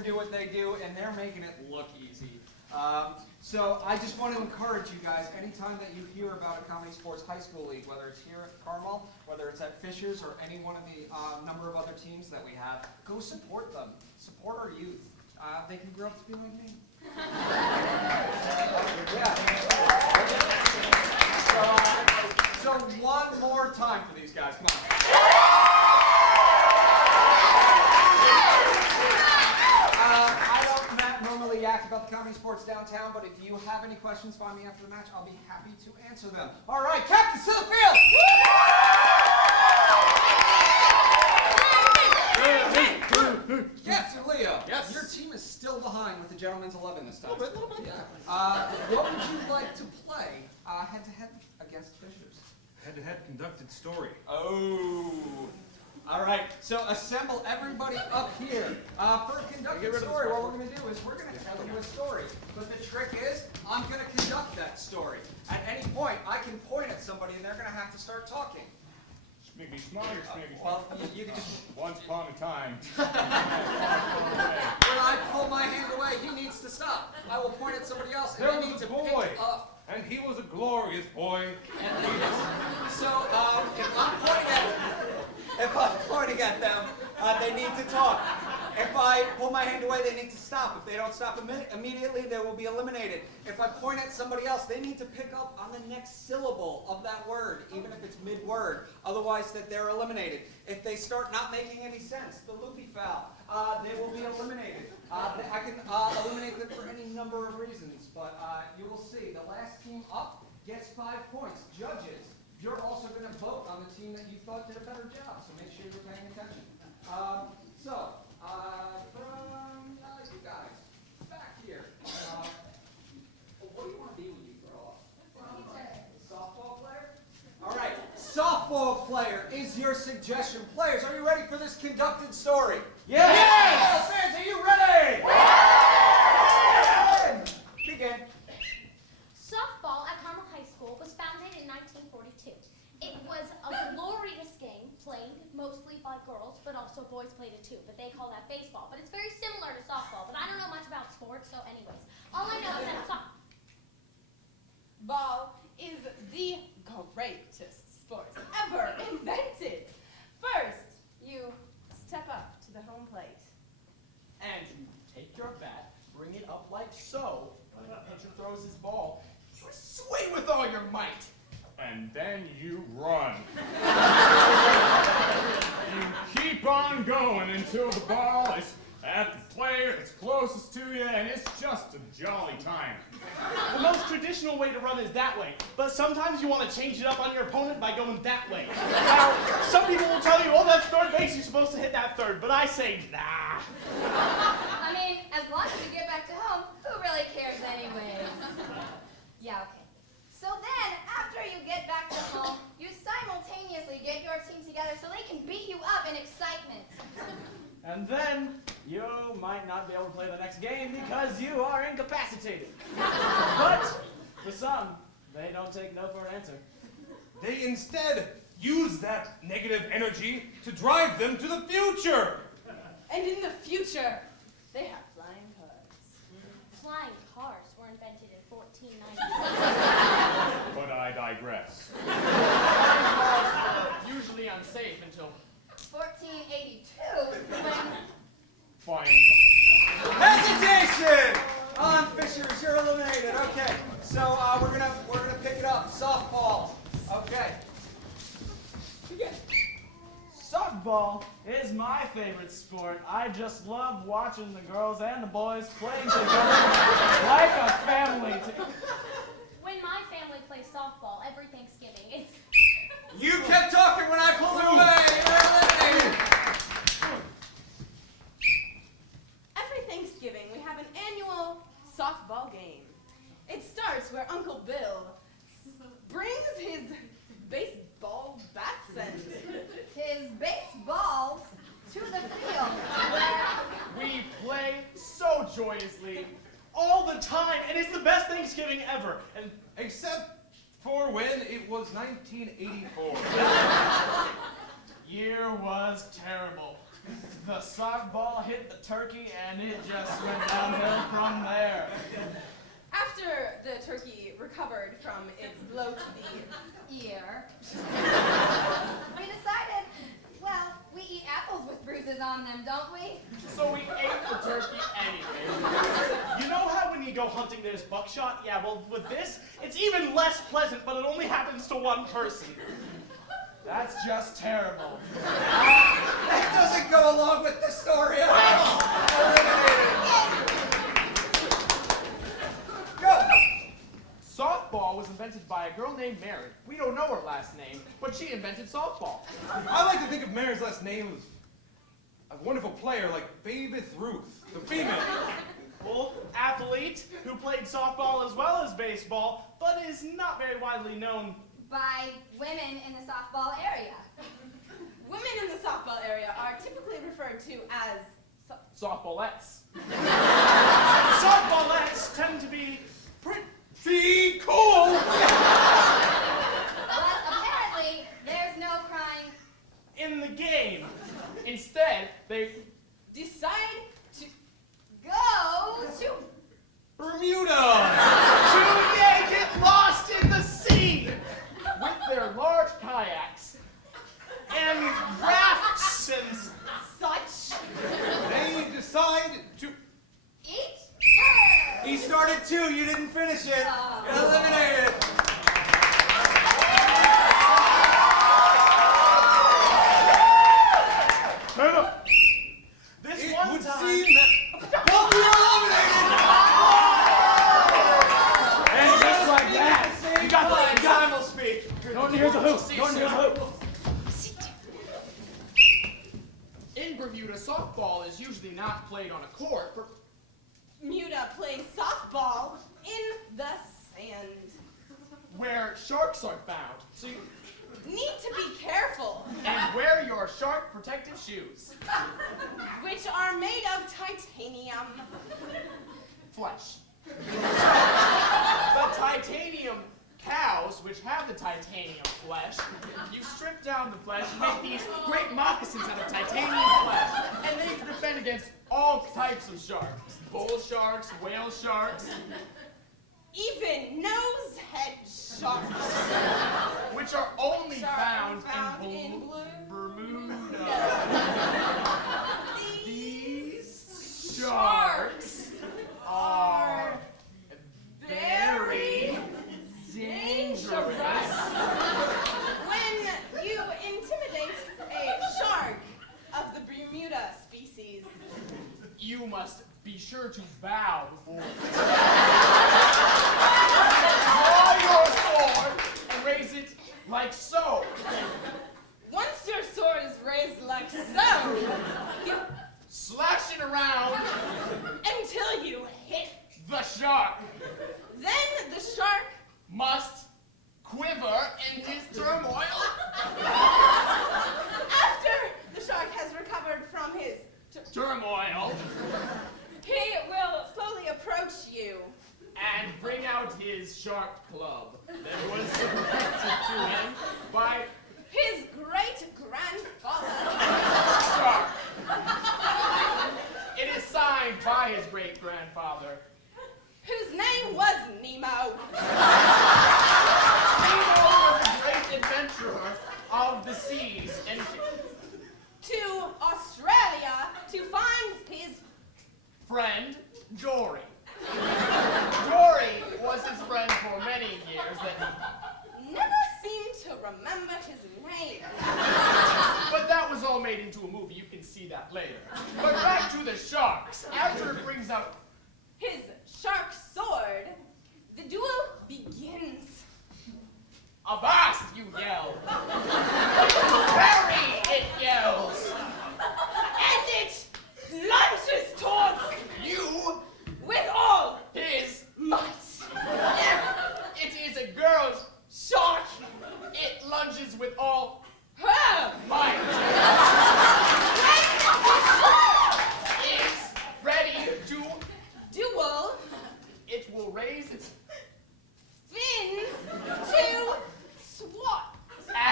and do what they do, and they're making it look easy. So I just want to encourage you guys, anytime that you hear about a Comedy Sports High School League, whether it's here at Carmel, whether it's at Fishers, or any one of the number of other teams that we have, go support them. Support our youth. They can grow up to be like me. Yeah. So one more time for these guys. Come on. I don't normally yak about the Comedy Sports downtown, but if you have any questions, find me after the match. I'll be happy to answer them. All right, captains to the field! Yes, Leo. Yes. Your team is still behind with the gentleman's 11 this time. A little bit. Yeah. What would you like to play head-to-head against Fishers? Head-to-head conducted story. Oh. All right, so assemble everybody up here. For a conducted story, what we're going to do is we're going to tell you a story. But the trick is, I'm going to conduct that story. At any point, I can point at somebody and they're going to have to start talking. Smiggy smarter, smiggy Well, you can just... Once upon a time. When I pull my hand away, he needs to stop. I will point at somebody else and There they need was to a boy, pick up. and he was a glorious boy. So if I'm pointing at them, they need to talk. If I pull my hand away, they need to stop. If they don't stop immediately, they will be eliminated. If I point at somebody else, they need to pick up on the next syllable of that word, even if it's mid-word. Otherwise, that they're eliminated. If they start not making any sense, the loopy foul, they will be eliminated. I can eliminate them for any number of reasons, but you will see the last team up gets 5 points. Judges, you're also going to vote on the team that you thought did a better job, so make sure you're paying attention. From you guys, back here, what do you want to be when you grow up? Softball player? All right, softball player is your suggestion. Players, are you ready for this conducted story? Yes! Yes! Fans, are you ready? Yes! Begin. Softball at Carmel High School was founded in 1942. It was a glorious game played mostly by girls, but also boys played it too. But they call that baseball. But it's very similar to softball. But I don't know much about sports, so anyways. All I know is that Ball is the greatest sport ever invented. First, you step up to the home plate. And you take your bat, bring it up like so. When the pitcher throws his ball, you swing with all your might. And then you run. You keep on going until the ball is at the player that's closest to you, and it's just a jolly time. The most traditional way to run is that way, but sometimes you want to change it up on your opponent by going that way. Now, some people will tell you, oh, that's third base, you're supposed to hit that third, but I say, nah. I mean, as long as you get back to home, who really cares anyways? Yeah, okay. So then, after you get back to home, you simultaneously get your team together so they can beat you up in excitement. And then, you might not be able to play the next game because you are incapacitated. But, for some, they don't take no for an answer. They instead use that negative energy to drive them to the future. And in the future, they have flying cars. flying cars were invented in 1490. But I digress. Usually unsafe until 1482, when... Fine. Hesitation on Fishers. You're eliminated. Okay, so we're gonna pick it up. Softball. Okay. softball is my favorite sport. I just love watching the girls and the boys playing together like a family. When my family plays softball every Thanksgiving, it's... You kept talking when I pulled it away. You're eliminated. Every Thanksgiving, we have an annual softball game. It starts where Uncle Bill brings his baseball bats and his baseballs to the field where We play so joyously all the time, and it's the best Thanksgiving ever. And Except for when it was 1984. year was terrible. The softball hit the turkey, and it just went downhill from there. After the turkey recovered from its blow to the Ear. We decided, well, we eat apples with bruises on them, don't we? So we ate the turkey anyway. You know how when you go hunting there's buckshot? Yeah, well, with this, it's even less pleasant, but it only happens to one person. That's just terrible. That doesn't go along with the story at all. Go. Softball was invented by a girl named Mary. We don't know her last name, but she invented softball. I like to think of Mary's last name as a wonderful player like Babe Ruth, the female. Well, athlete who played softball as well as baseball, but is not very widely known. By women in the softball area. women in the softball area are typically referred to as Softballettes. Softballettes tend to be pretty cool. But apparently, there's no crying. In the game. Instead, they decide to Go to Bermuda! to get lost in the sea. with their large kayaks. And rafts and such. They decide to... eat her. He started 2, you didn't finish it. You're eliminated. Turn up. This It one would time. seem that both of you are eliminated! And just like that, You got the time will speak. no one hears a hoop. No one hears a hoop. In Bermuda, softball is usually not played on a court. Bermuda plays softball in the sand. Where sharks are found. So you Need to be careful, and wear your shark protective shoes. which are made of titanium. Flesh. The titanium cows, which have the titanium flesh, you strip down the flesh and make these great moccasins out of titanium flesh. And they can defend against all types of sharks. Bull sharks, whale sharks, Even nose-head sharks. which are only Shark found in in blue. Bermuda. These Sharks are very dangerous. When you intimidate a shark of the Bermuda species, You must be sure to bow before. Draw your sword and raise it like so. once your sword is raised like so, you, Slash it around until you hit, the shark. then the shark Must quiver in his turmoil. after the shark has recovered from his Turmoil. he will slowly approach you. And bring out his shark club that was subjected to him by His great-grandfather. shark. It is signed by his great-grandfather. Whose name was Nemo. Nemo was a great adventurer of the seas and To Australia to find his friend Dory. Dory was his friend for many years, never seemed to remember his name. but that was all made into a movie. You can see that later. But back to the sharks. After it brings out His shark sword, the duel begins. Avast, you yell. Parry, it yells. And it lunges towards You, with all his, might. if it is a girl's shark, it lunges with all Her might. Is ready to, duel it will raise its fins to swat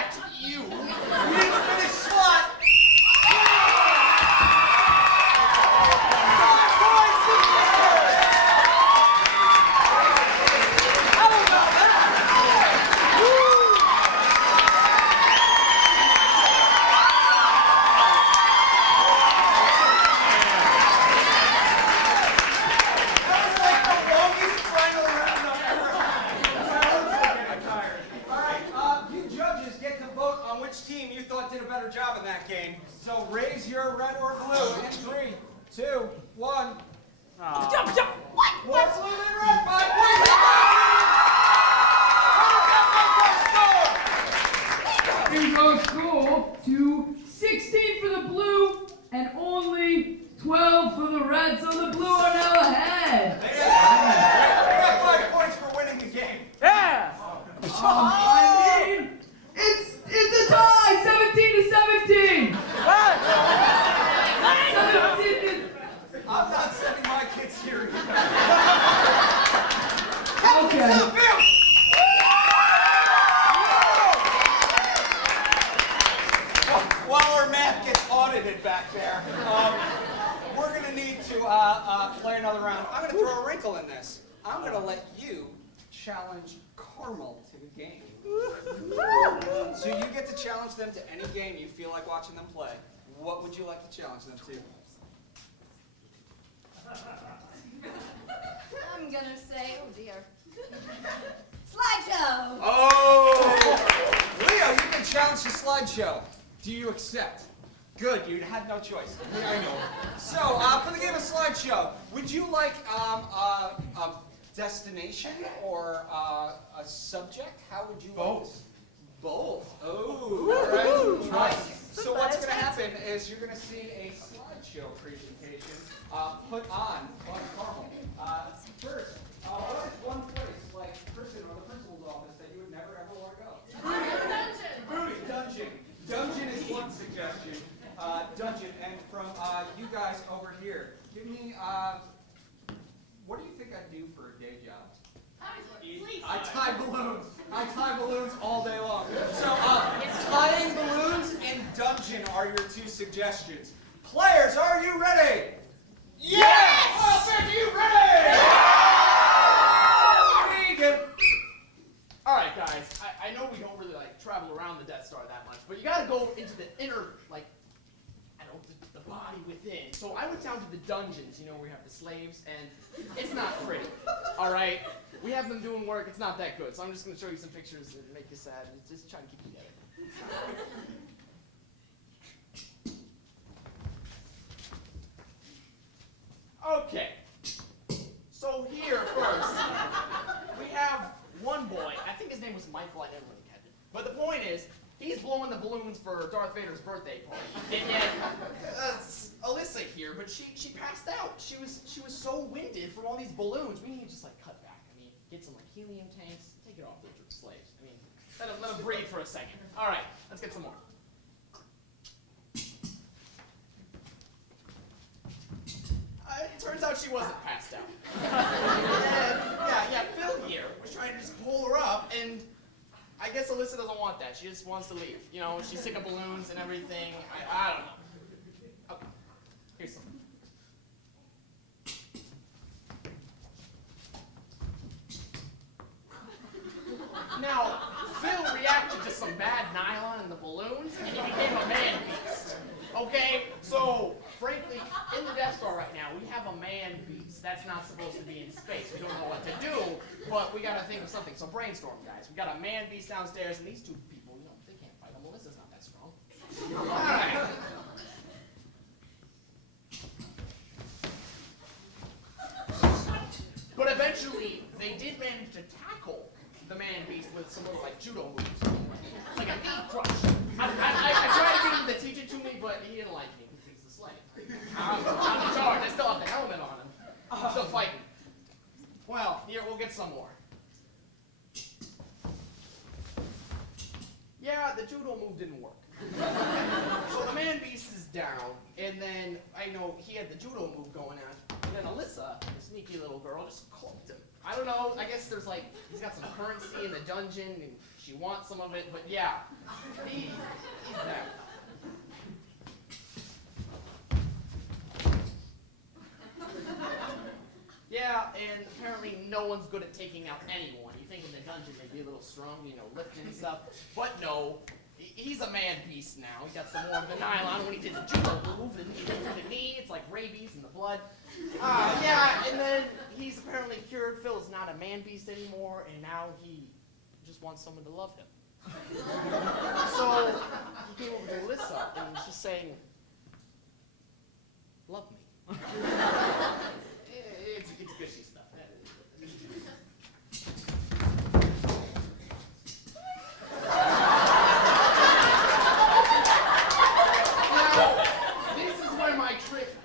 one. Jump, jump. What? What's living right? 5 points. Here goes score to 16 for the blue and only 12 for the red, so the blue are now ahead. They got 5 points for winning the game. Yeah! I mean, it's a tie, 17 to 17. 17 to... I'm not sending my kids here. Okay. While our math gets audited back there, we're going to need to play another round. I'm going to throw a wrinkle in this. I'm going to let you challenge Carmel to the game. So you get to challenge them to any game you feel like watching them play. What would you like to challenge them to? I'm gonna say, oh dear. Slideshow! Oh! Leo, you've been challenged to slideshow. Do you accept? Good, you had no choice. I know. So, for the game of slideshow, would you like a destination or a subject? How would you Both. Both. Oh, all right. So what's going to happen is you're going to see a slideshow presentation put on by Carmel. First, what is one place like prison or the principal's office that you would never ever want to go? Booty. Dungeon. Dungeon is one suggestion. Dungeon. And from you guys over here, give me, what do you think I do for a day job? I tie balloons. I tie balloons all day long. So, tying balloons and dungeon are your two suggestions. Players, are you ready? Yes! Are you ready? Vegan. All right, guys. I know we don't really travel around the Death Star that much, but you got to go into the inner, I don't know, the body within. So I went down to the dungeons, where you have the slaves, and it's not pretty. All right. We have them doing work. It's not that good. So I'm just going to show you some pictures and make you sad and just try to keep you together. Okay. So here first, we have one boy. I think his name was Michael. I never really catch it. But the point is, he's blowing the balloons for Darth Vader's birthday party. And yet, Alyssa here, but she passed out. She was so winded from all these balloons. We need to just cut back. I mean, get some helium tanks. Take it off the slaves. I mean, let them breathe for a second. All right, let's get some more. It turns out she wasn't passed out. Yeah, Phil here was trying to just pull her up, and I guess Alyssa doesn't want that. She just wants to leave. She's sick of balloons and everything. I don't know. Oh, here's some. Now, Phil reacted to some bad nylon in the balloons, and he became a man beast. Okay? So, frankly, in the Death Star right now, we have a man beast. That's not supposed to be in space. We don't know what to do, but we gotta think of something. So brainstorm, guys. We got a man beast downstairs, and these two people, they can't fight him. Melissa's not that strong. All right. But eventually, they did manage to tackle the man beast with some little judo moves. Like a knee crush. I tried to get him to teach it to me, but he didn't like me because he's a slave. I'm in charge. I still have the helmet on him. I'm still fighting. Well, here, we'll get some more. Yeah, the judo move didn't work. So the man beast is down, and then I know he had the judo move going on, and then Alyssa, the sneaky little girl, just cloaked him. I don't know, I guess there's he's got some currency in the dungeon, and she wants some of it, but yeah, he's down. Yeah, and apparently no one's good at taking out anyone. You think in the dungeon they'd be a little strong, lifting and stuff, but no. He's a man beast now. He got some more of the nylon when he did the judo move, and he did the knee. It's like rabies in the blood. Yeah, and then he's apparently cured. Phil's not a man beast anymore, and now he just wants someone to love him. So he came over to Alyssa, and he's just saying, "Love me."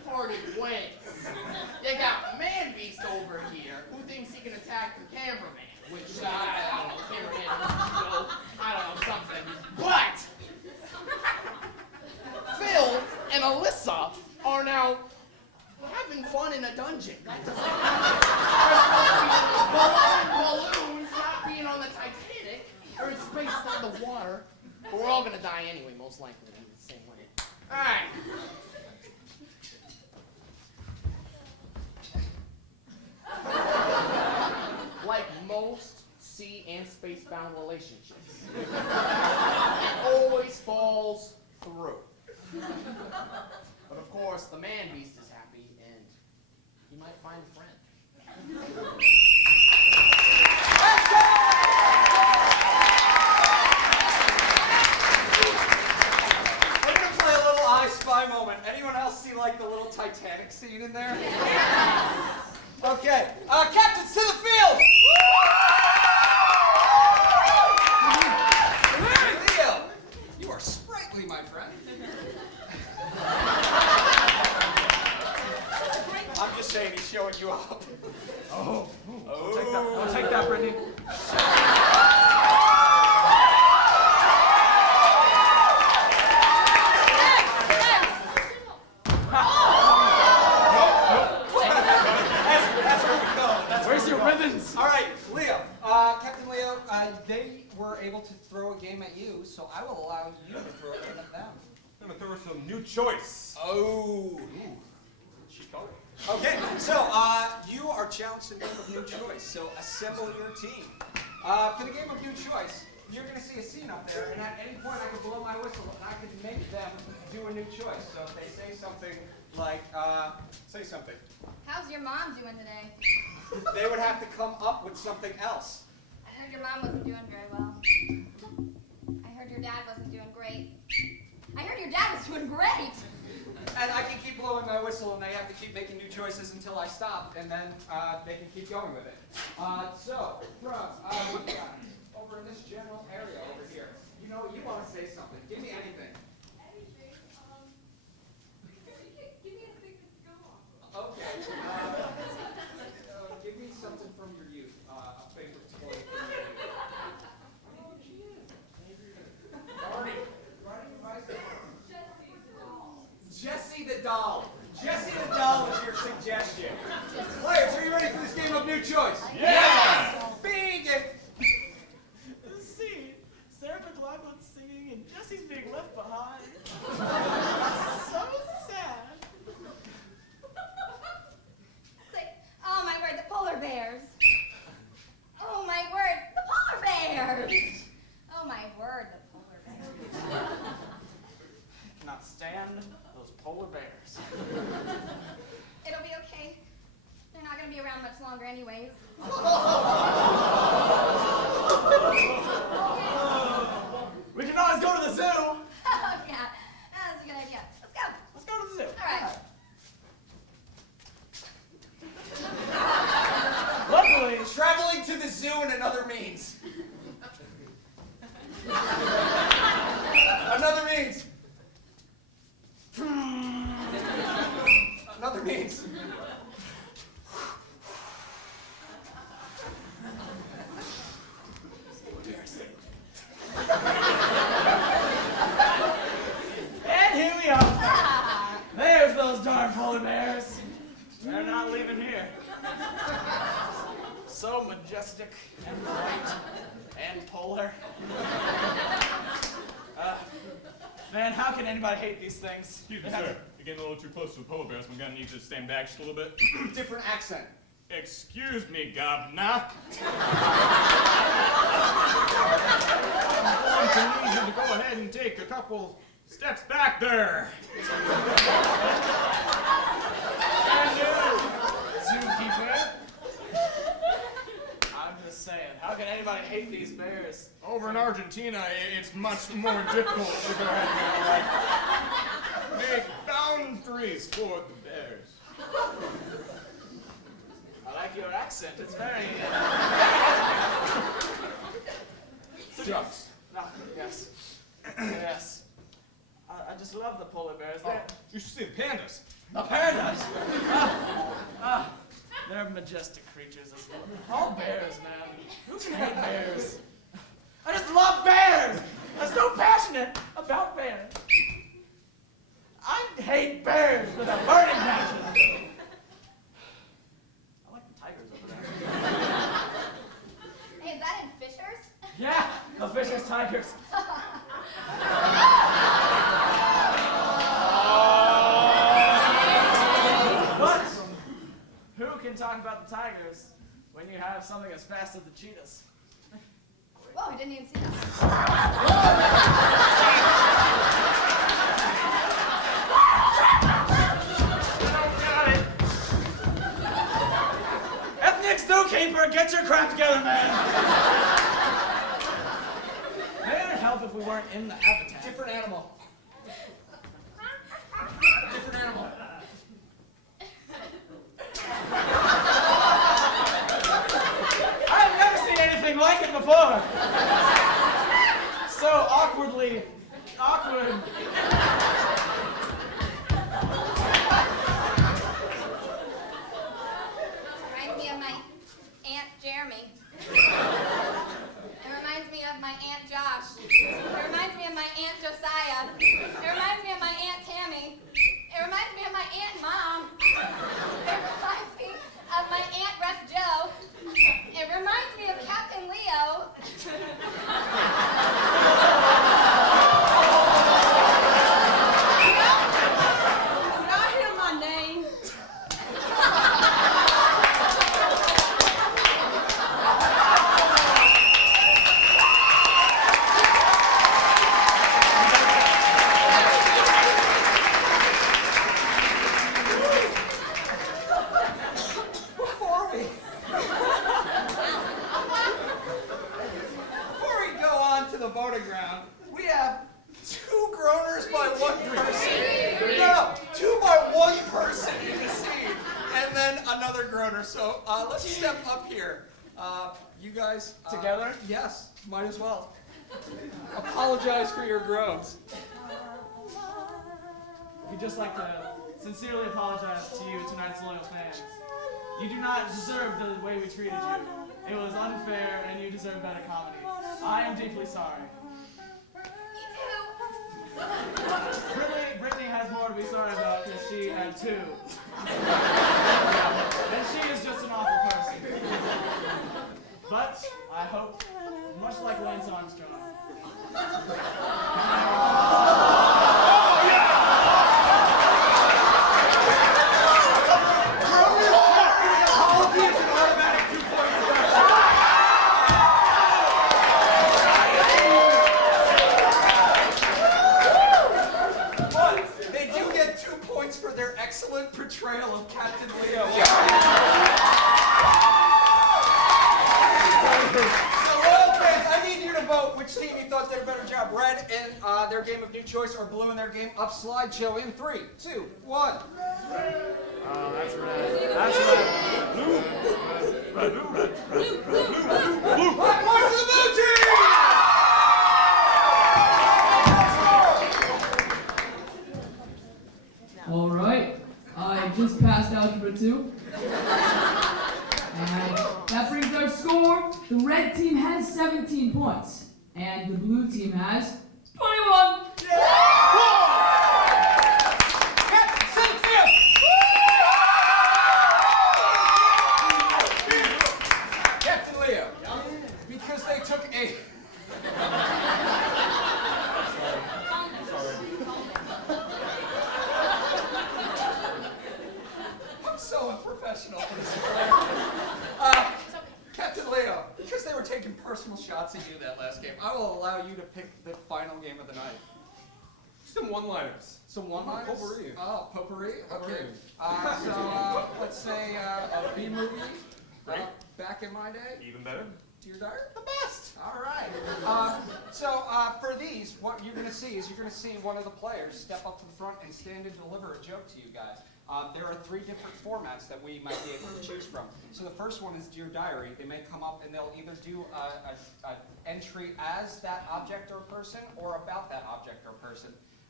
parted ways. You got Man Beast over here who thinks he can attack the cameraman, which, I don't know, cameraman, I don't know, something. But Phil and Alyssa are now having fun in a dungeon. That doesn't balloons not being on the Titanic or in space on the water. But we're all gonna die anyway, most likely, in the same way. All right. Like most sea and space-bound relationships, it always falls through. But of course, the Man Beast is happy, and he might find a friend. We're gonna play a little I Spy moment. Anyone else see like the little Titanic scene in there? Okay, captains to the field! Hey, Leo, you are sprightly, my friend. I'm just saying he's showing you up. Oh. I'll take that, Brittany. That's where we go. Where's your ribbons? All right, Leo. Captain Leo, they were able to throw a game at you, so I will allow you to throw a game at them. I'm gonna throw some new choice. Oh. She called it. Okay, so you are challenged to the game of new choice. So assemble your team. For the game of new choice, you're going to see a scene up there, and at any point I could blow my whistle and I could make them do a new choice. So if they say something like, say something. How's your mom doing today? They would have to come up with something else. I heard your mom wasn't doing very well. I heard your dad wasn't doing great. I heard your dad was doing great. And I can keep blowing my whistle, and they have to keep making new choices until I stop, and then they can keep going with it. So, from over in this general area over here, you know, you want to say something. Give me anything. Anything. Give me anything to go off of. Okay. Give me something from your youth. A favorite toy from your youth. Jessie the doll. Jessie the doll is your suggestion. Players, are you ready for this game of new choice? Yes! Big and See, Sarah McLachlan's singing and Jesse's being left behind. So sad. It's like, oh my word, the polar bears. Oh my word, the polar bears. Oh my word, the polar bears. I cannot stand those polar bears. It'll be okay. They're not going to be around much longer anyways. We can always go to the zoo. Oh, yeah. That's a good idea. Let's go. Let's go to the zoo. All right. Luckily, traveling to the zoo in another means. Another means. Another means. and here we are. There's those darn polar bears. They're not leaving here. So majestic and bright and polar. Man, how can anybody hate these things? Excuse me, sir. You're getting a little too close to the polar bears. I'm gonna need you to stand back just a little bit. Different accent. Excuse me, governor. I'm going to need you to go ahead and take a couple steps back there. And you, zookeeper. I'm just saying, how can anybody hate these bears? Over in Argentina, it's much more difficult to go ahead and make boundaries for the bears. I like your accent. It's very. Shucks. Ah, yes. Yes. I just love the polar bears. Oh, you should see the pandas. A paradise. They're majestic creatures. All bears, man. Who can hate bears? I just love bears. I'm so passionate about bears. I hate bears with a burning passion. I like the tigers over there. Hey, is that in Fishers? Yeah, the Fishers Tigers. But who can talk about the tigers when you have something as fast as the cheetahs? Whoa, we didn't even see that. Ethnic zookeeper, get your crap together, man! Maybe it would help if we weren't in the habitat. Different animal. Different animal. I've never seen anything like it before! So awkwardly awkward. Reminds me of my Aunt Jeremy. It reminds me of my Aunt Josh. It reminds me of my Aunt Josiah. It reminds me of my Aunt Tammy. It reminds me of my Aunt Mom. It reminds me of my Aunt Breast Joe. It reminds me of Captain Leo. Did I hear my name? Before we go on to the voting round, we have 2 groaners by 1 person. No, 2 by 1 person in the scene, and then another groaner. So let's step up here. You guys Together? Yes, might as well. Apologize for your groans. We'd just like to sincerely apologize to you, tonight's loyal fans. You do not deserve the way we treated you. It was unfair, and you deserve better comedy. I am deeply sorry. Brittany has more to be sorry about because she had 2. And she is just an awful person. But I hope, much like Lance Armstrong, But they do get 2 points for their excellent portrayal of Captain Leo. So, loyal fans, I need you to vote which team you thought did a better job. Red in their game of New Choice or blue in their game of Slideshow in 3, 2, 1. Oh, that's red. That's red. Blue. Red, blue, red, red, red, blue, blue. 5 points to the blue team! All right, I just passed Algebra 2. And that brings our score. The red team has 17 points, and the blue team has 21. Captain Leo, because they took a... I'm so unprofessional. Captain Leo, because they were taking personal shots at you that last game, I will allow you to pick the final game of the night. Some one-liners. Some one-liners? Potpourri. Oh, potpourri? Okay. Potpourri. So let's say a B movie. Great. Back in my day. Even better. Dear Diary? The best. All right. For these, what you're going to see is you're going to see one of the players step up to the front and stand and deliver a joke to you guys. There are 3 different formats that we might be able to choose from. So the first one is Dear Diary. They may come up and they'll either do an entry as that object or person or about that object or person.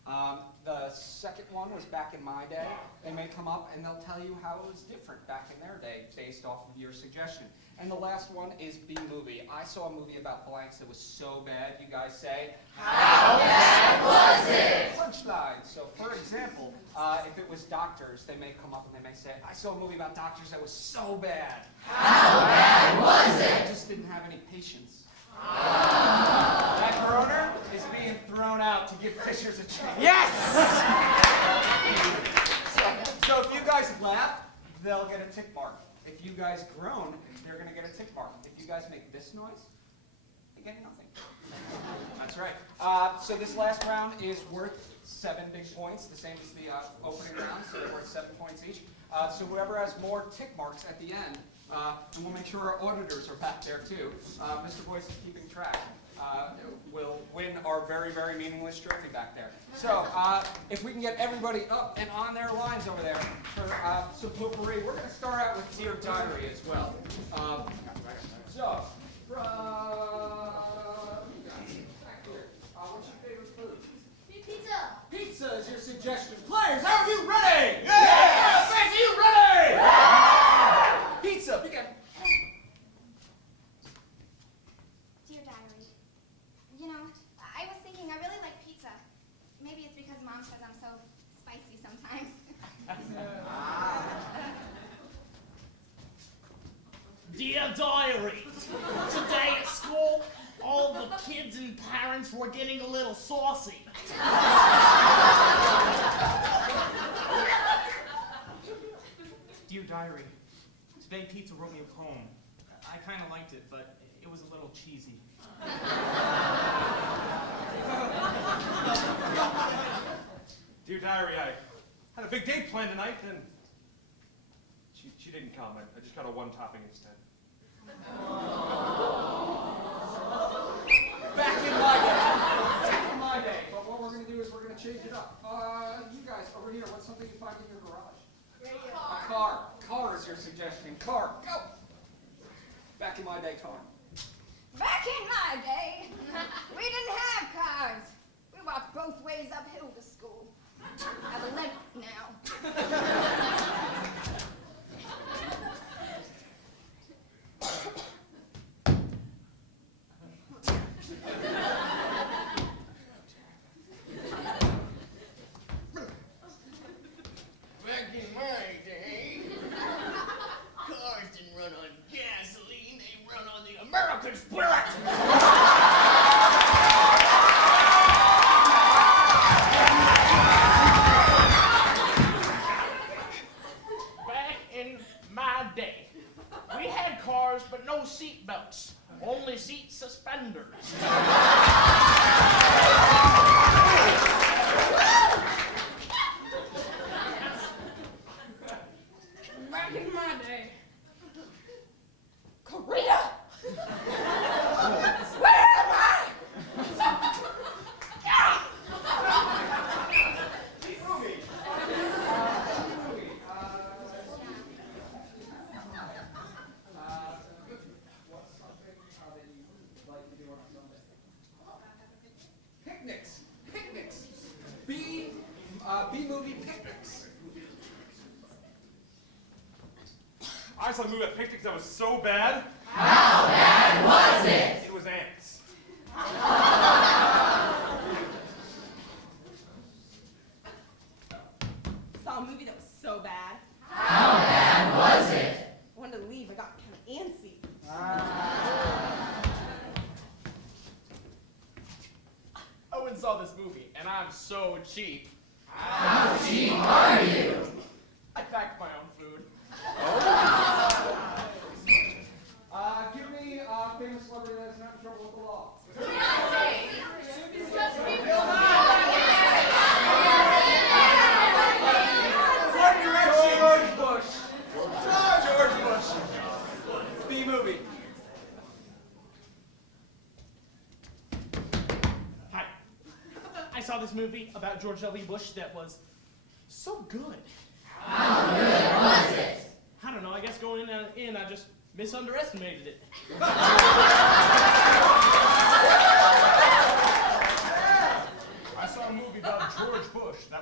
The second one was Back in My Day. They may come up and they'll tell you how it was different back in their day based off of your suggestion. And the last one is B-movie. I saw a movie about blanks that was so bad, you guys say, how bad was it? Punchline. So for example, if it was doctors, they may come up and they may say, I saw a movie about doctors that was so bad. How bad was it? I just didn't have any patience. That groaner is being thrown out to give fishers a chance. Yes! So if you guys laugh, they'll get a tick mark. If you guys groan, they're going to get a tick mark. If you guys make this noise, they get nothing. That's right. So this last round is worth 7 big points, the same as the opening round, so they're worth 7 points each. So whoever has more tick marks at the end, and we'll make sure our auditors are back there too. Mr. Boyce is keeping track. Will win our very, very meaningless trophy back there. So if we can get everybody up and on their lines over there for some potpourri, we're going to start out with Dear Diary as well. So, what's your favorite food? Pizza. Pizza is your suggestion. Players, are you ready? Yes! Fans, are you ready? Pizza, begin. Dear Diary, you know, I was thinking I really like pizza. Maybe it's because Mom says I'm so spicy sometimes. Dear Diary, today at school, all the kids and parents were getting a little saucy. Dear Diary, today Pizza wrote me a poem. I kind of liked it, but it was a little cheesy. Dear Diary, I had a big date planned tonight, and she didn't come. I just got a one topping instead. Back in my day. Back in my day. But what we're going to do is we're going to change it up. You guys, over here, what's something you find in your garage? Radio. A car. Car is your suggestion. Car. Go. Back in my day, car. Back in my day, we didn't have cars. We walked both ways uphill to school. I have a limp now. Back in my day, cars didn't run on gasoline, they run on the American spirit! Back in my day, we had cars but no seat belts, only seat suspenders. Back in my day. Korea! Where am I? Movie. What's something that you like to do on a Sunday? Picnics. Picnics. B-movie picnics. I saw a movie at picnics that was so bad. How bad was it? It was ants. Saw a movie that was so bad. How bad was it? I wanted to leave. I got kind of antsy. I went and saw this movie, and I'm so cheap. How cheap are you? I packed my own food. Give me a famous celebrity that is not in trouble with the law. George Bush. George Bush. B-movie. Hi. I saw this movie about George W. Bush that was so good. How good was it? I don't know, I guess going in I just misunderestimated it. I saw a movie about George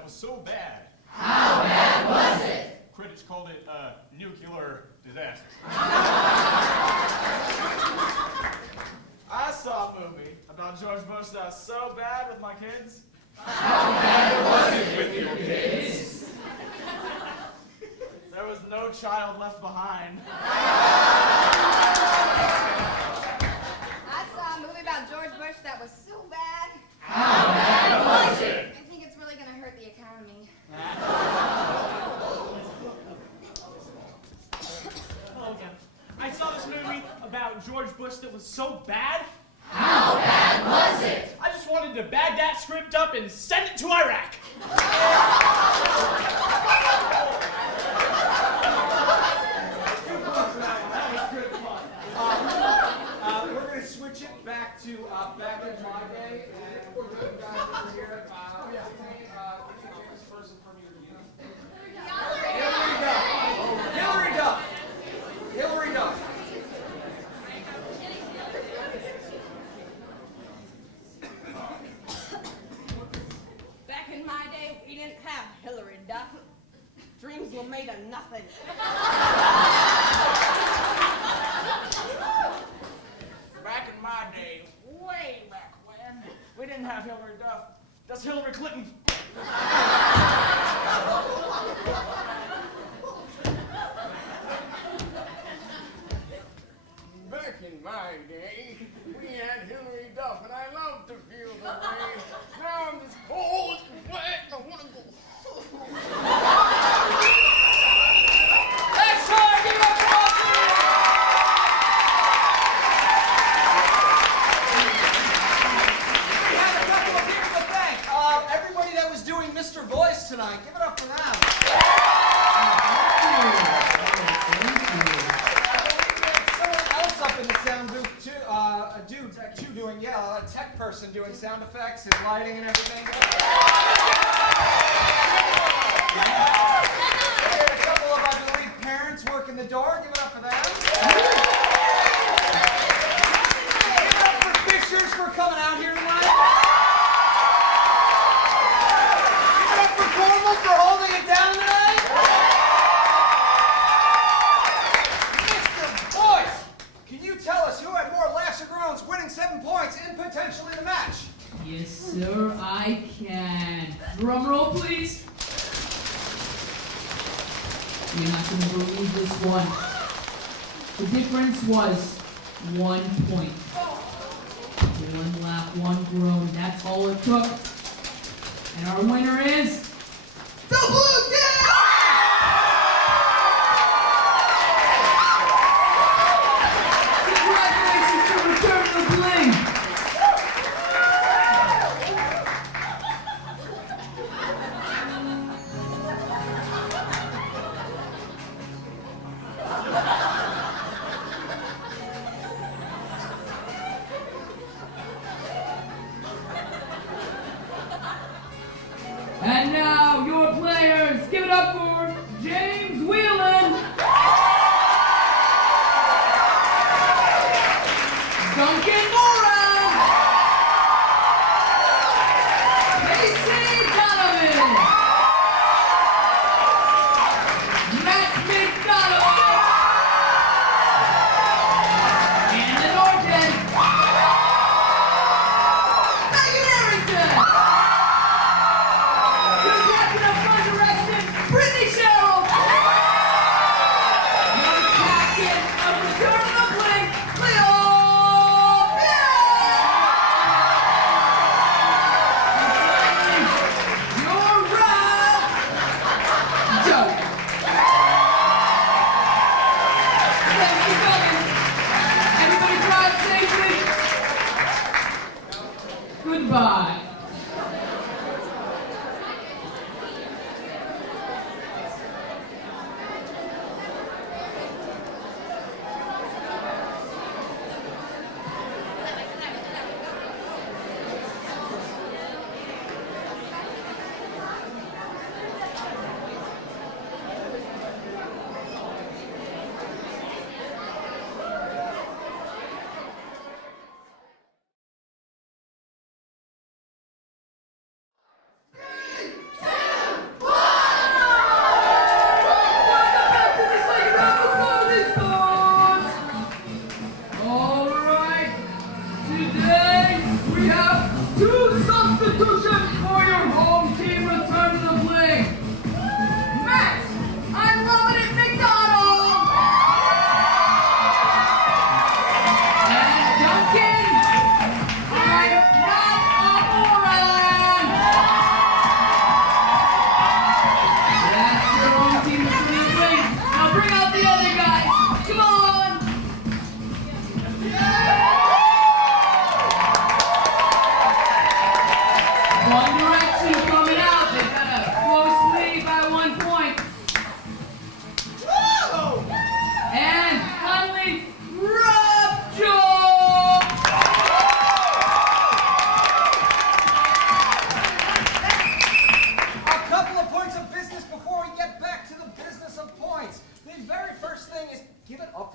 that was so bad. How bad was it? Critics called it a nuclear disaster. I saw a movie about George Bush that was so bad with my kids. How bad was it with your kids? There was no child left behind. I saw a movie about George Bush that was so bad. How bad was it? I think it's really going to hurt the economy. Hello again. I saw this movie about George Bush that was so bad. How bad was it? I just wanted to bag that script up and send it to Iraq. We're going to switch it back to back in my day, and we're going to guys over here. This person from your Hillary Duff. Hillary Duff. Back in my day, we didn't have Hillary Duff. Dreams were made of nothing. Back in my day, way back when, we didn't have Hillary Duff. That's Hillary Clinton. Back in my day, we had Hillary Duff, and I loved to feel the rain. Now I'm just cold and wet, and I want to go home. Next time, give up We have a couple of people to thank. Everybody that was doing Mr. Voice tonight, give it up for them. Someone else up in the sound booth, too, a dude doing, a tech person doing sound effects and lighting and everything. And a couple of, I believe, parents working the door. Give it up for them. Give it up for Fishers for coming out here tonight. Give it up for Carmel for holding it down tonight. Mr. Boyce, can you tell us who had more laughs or groans, winning 7 points and potentially the match? Yes, sir, I can. Drum roll, please. You're not going to believe this one. The difference was 1 point. 1 laugh, 1 groan. That's all it took. And our winner is the Blue Team! Congratulations to Return to the Bling! And now, your players,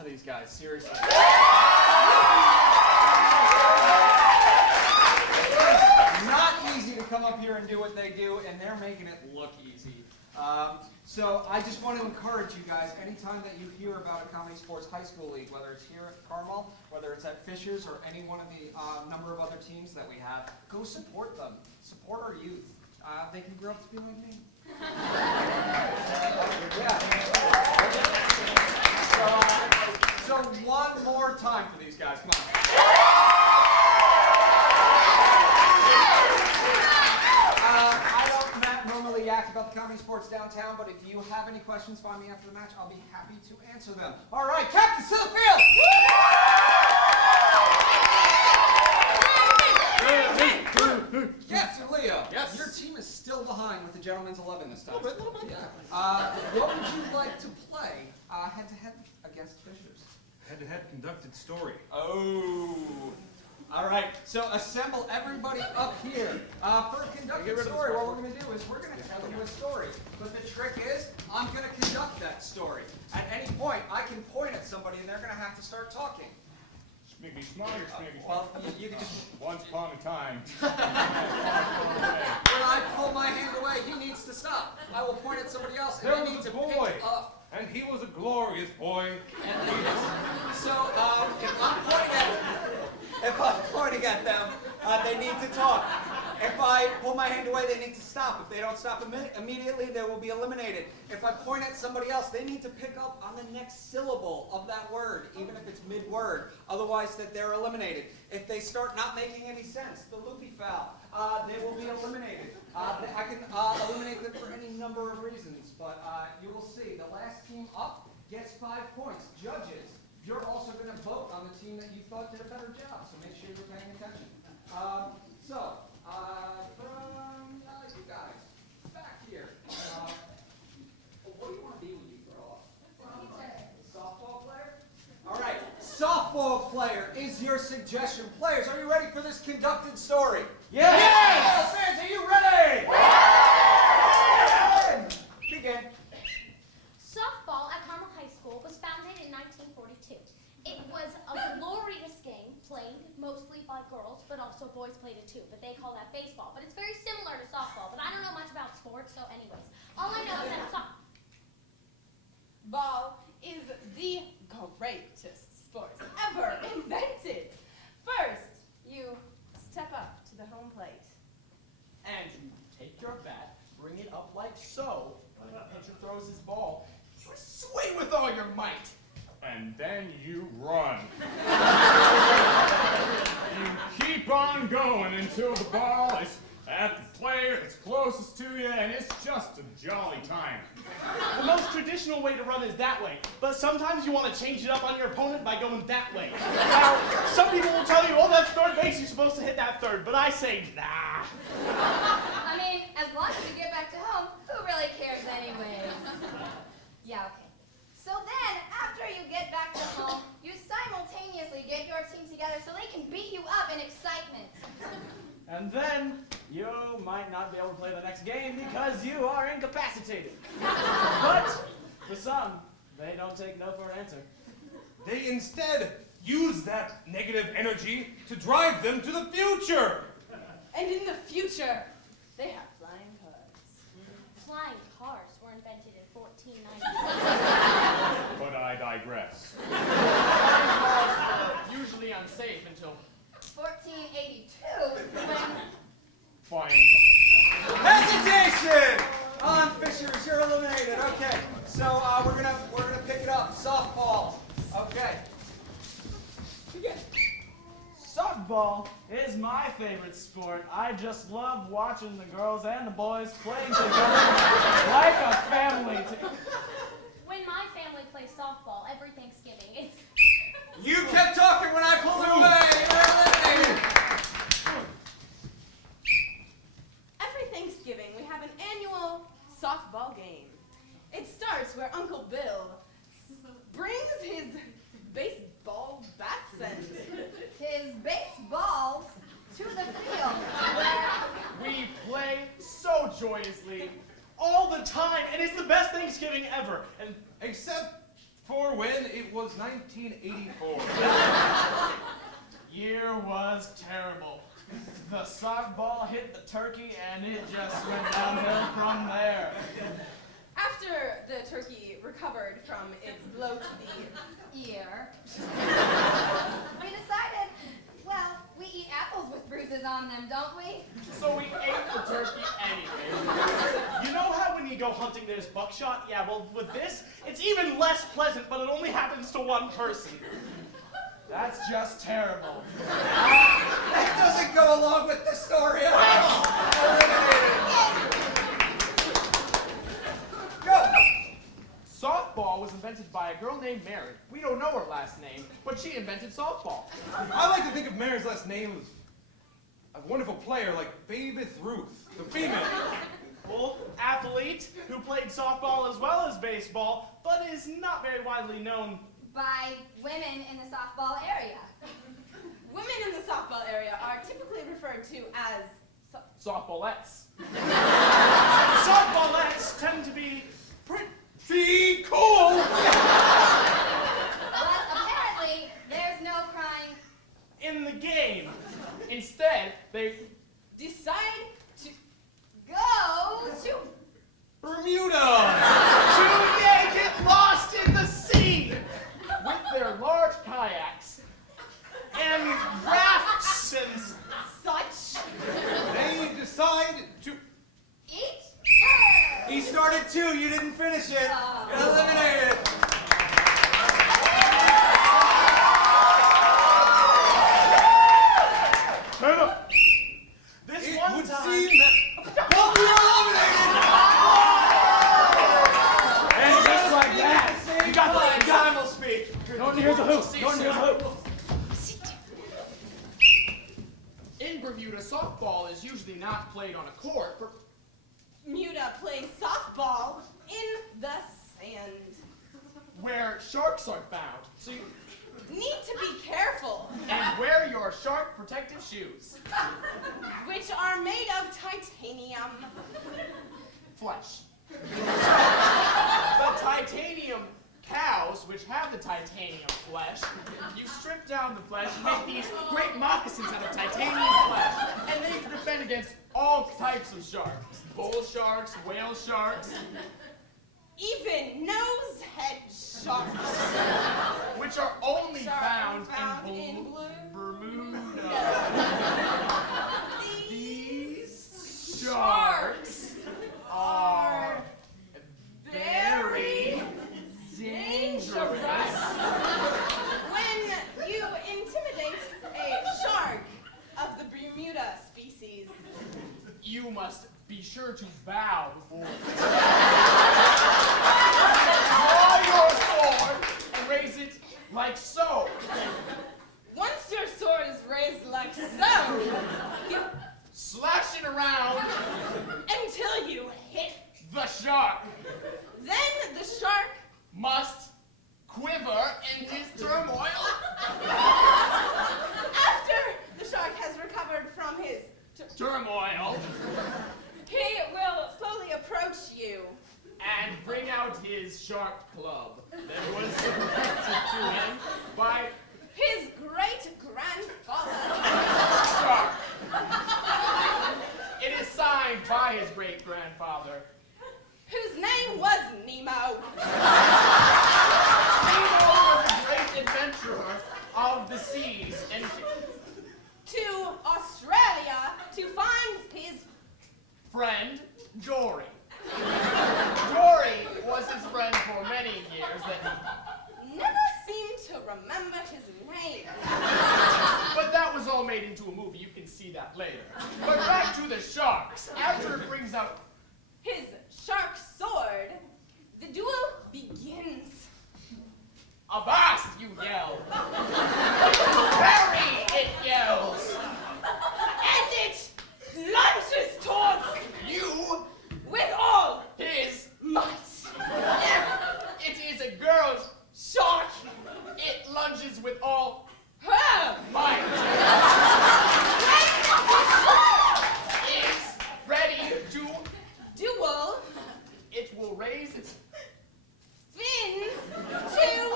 these guys, seriously. Not easy to come up here and do what they do, and they're making it look easy. So I just want to encourage you guys, anytime that you hear about a ComedySportz high school league, whether it's here at Carmel, whether it's at Fishers, or any one of the number of other teams that we have, go support them. Support our youth. They can grow up to be like me. Yeah. So one more time for these guys. Come on. I don't normally yak about the ComedySportz downtown, but if you have any questions, find me after the match. I'll be happy to answer them. All right, captains to the field! Yes, Leo. Yes. Your team is still behind with the gentleman's 11 this time. A little bit. Yeah. What would you like to play head-to-head against Fishers? Head-to-head conducted story. Oh. All right, so assemble everybody up here. For a conducted story, what we're going to do is we're going to tell you a story. But the trick is, I'm going to conduct that story. At any point, I can point at somebody and they're going to have to start talking. Smiggy Smoggy, Smiggy Well, you can just... Once upon a time. When I pull my hand away, he needs to stop. I will point at somebody else and There they need was to a boy, pick up. and he was a glorious boy. So, if I'm pointing at them, they need to talk. If I pull my hand away, they need to stop. If they don't stop immediately, they will be eliminated. If I point at somebody else, they need to pick up on the next syllable of that word, even if it's mid-word. Otherwise, that they're eliminated. If they start not making any sense, the loopy foul, they will be eliminated. I can eliminate them for any number of reasons, but you will see. The last team up gets 5 points. Judges, you're also going to vote on the team that you thought did a better job, so make sure you're paying attention. From you guys, back here, what do you want to be when you grow up? Softball player? All right, softball player is your suggestion. Players, are you ready for this conducted story? Yes! Fans, are you ready? Begin. Softball at Carmel High School was founded in 1942. It was a glorious game played mostly by girls, but also boys played it too, but they call that baseball. But it's very similar to softball, but I don't know much about sports, so anyways. All I know is that Ball is the greatest sport ever invented. First, you step up to the home plate. And you take your bat, bring it up like so. When the pitcher throws his ball, you swing with all your might. And then you run. You keep on going until the ball is at the player that's closest to you, and it's just a jolly time. The most traditional way to run is that way, but sometimes you want to change it up on your opponent by going that way. Now, some people will tell you, oh, that's third base, you're supposed to hit that third, but I say, nah. I mean, as long as you get back to home, who really cares anyways? Yeah, okay. So then, after you get back to home, you simultaneously get your team together so they can beat you up in excitement. And then, you might not be able to play the next game because you are incapacitated. But, for some, they don't take no for an answer. They instead use that negative energy to drive them to the future. And in the future, they have flying cars. flying cars were invented in 1490. But I digress. Usually unsafe until 1482, when Fine. Hesitation! On Fishers, you're eliminated. Okay, so we're gonna pick it up. Softball. Okay. Begin. Softball is my favorite sport. I just love watching the girls and the boys playing together like a family. When my family plays softball every Thanksgiving, it's... You kept talking when I pulled it away. You're eliminated. Every Thanksgiving, we have an annual softball game. It starts where Uncle Bill brings his baseball bats and his baseballs to the field, where We play so joyously all the time, and it's the best Thanksgiving ever. And Except For when it was 1984. Year was terrible. The softball hit the turkey and it just went downhill from there. After the turkey recovered from its blow to the Ear. We decided, well, we eat apples with bruises on them, don't we? So we ate the turkey anyway. You know how when you go hunting there's buckshot? Yeah, well, with this, it's even less pleasant, but it only happens to one person. That's just terrible. That doesn't go along with the story at all. Go. Softball was invented by a girl named Mary. We don't know her last name, but she invented softball. I like to think of Mary's last name as a wonderful player like Babe Ruth, the female. Well, athlete who played softball as well as baseball, but is not very widely known. By women in the softball area. women in the softball area are typically referred to as Softballettes. Softballettes tend to be pretty cool. But apparently, there's no crying In the game. Instead, they decide to go to Bermuda to get lost in the sea with their large kayaks and rafts and such. They decide to... eat. He started 2, you didn't finish it. You're eliminated. this It one would time. seem that... Both of you are eliminated. And just like that, You got the time will speak. go near the hoop. Go near the hoop. In Bermuda, softball is usually not played on a court. Bermuda plays softball in the sand. Where sharks are found. So you Need to be careful, and wear your shark protective shoes. which are made of titanium. Flesh. The titanium cows, which have the titanium flesh, you strip down the flesh and make these great moccasins out of titanium flesh. And they can defend against all types of sharks. Bull sharks, whale sharks, Even nose-head sharks. which are only found in in blue. Bermuda. These Sharks are very dangerous. When you intimidate a shark of the Bermuda species, You must be sure to bow before. Draw your sword and raise it like so. once your sword is raised like so, you Slash it around until you hit. the shark. Then the shark Must quiver in his turmoil. After the shark has recovered from his Turmoil. he will slowly approach you. And bring out his shark club that was presented to him by His great-grandfather. Shark. It is signed by his great-grandfather. Whose name was Nemo. Nemo was a great adventurer of the seas and To Australia to find his friend Jory. Jory was his friend for many years, never seemed to remember his name. but that was all made into a movie. You can see that later. But back to the sharks. After it brings out His shark sword, the duel begins. Avast, you yell. Parry, it yells. And it lunges towards You, with all his, might. if it is a girl's shark, it lunges with all Her might. Is ready to, duel it will raise its fins to